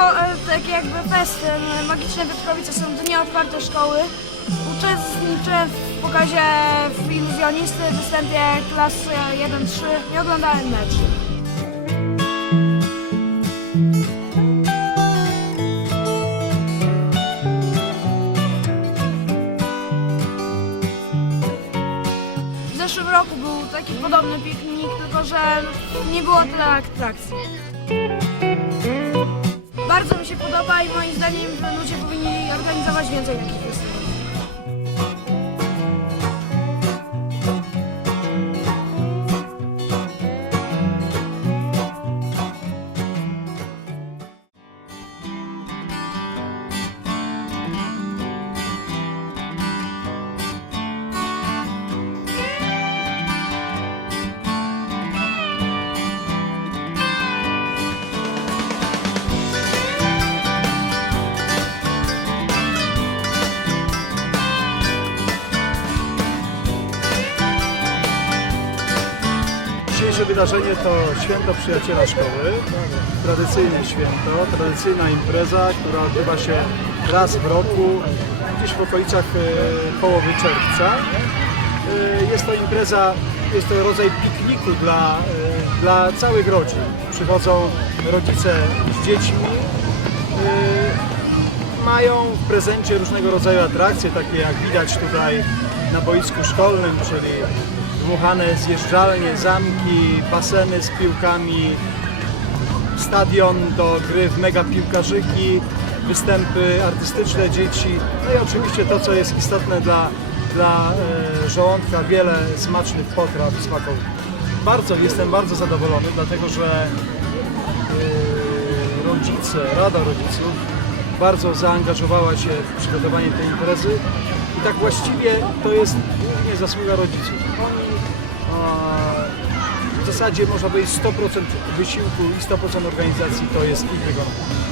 Dzisiaj jest ko- e, taki jakby fest, e, Magiczne Wytkowice są dni otwarte szkoły. Uczestniczę w pokazie w iluzjonisty, w występie klas e, 1-3. Nie oglądałem mecz. W zeszłym roku był taki podobny piknik, tylko że nie było tyle atrakcji. 현장에 가고 있습니다. Dzisiejsze wydarzenie to święto przyjaciela szkoły. Tradycyjne święto, tradycyjna impreza, która odbywa się raz w roku, gdzieś w okolicach e, połowy czerwca. E, Jest to impreza, jest to rodzaj pikniku dla, e, dla całych rodzin. Przychodzą rodzice z dziećmi, mają w prezencie różnego rodzaju atrakcje, takie jak widać tutaj na boisku szkolnym, czyli dmuchane zjeżdżalnie, zamki, baseny z piłkami, stadion do gry w mega piłkarzyki, występy artystyczne dzieci, no i oczywiście to, co jest istotne dla, dla e, żołądka, wiele smacznych potraw, smakowych. Bardzo, jestem bardzo zadowolony, dlatego że e, rodzice, Rada Rodziców bardzo zaangażowała się w przygotowanie tej imprezy i tak właściwie to jest głównie zasługa rodziców. Oni a, w zasadzie można powiedzieć 100% wysiłku i 100% organizacji to jest ich wykonanie.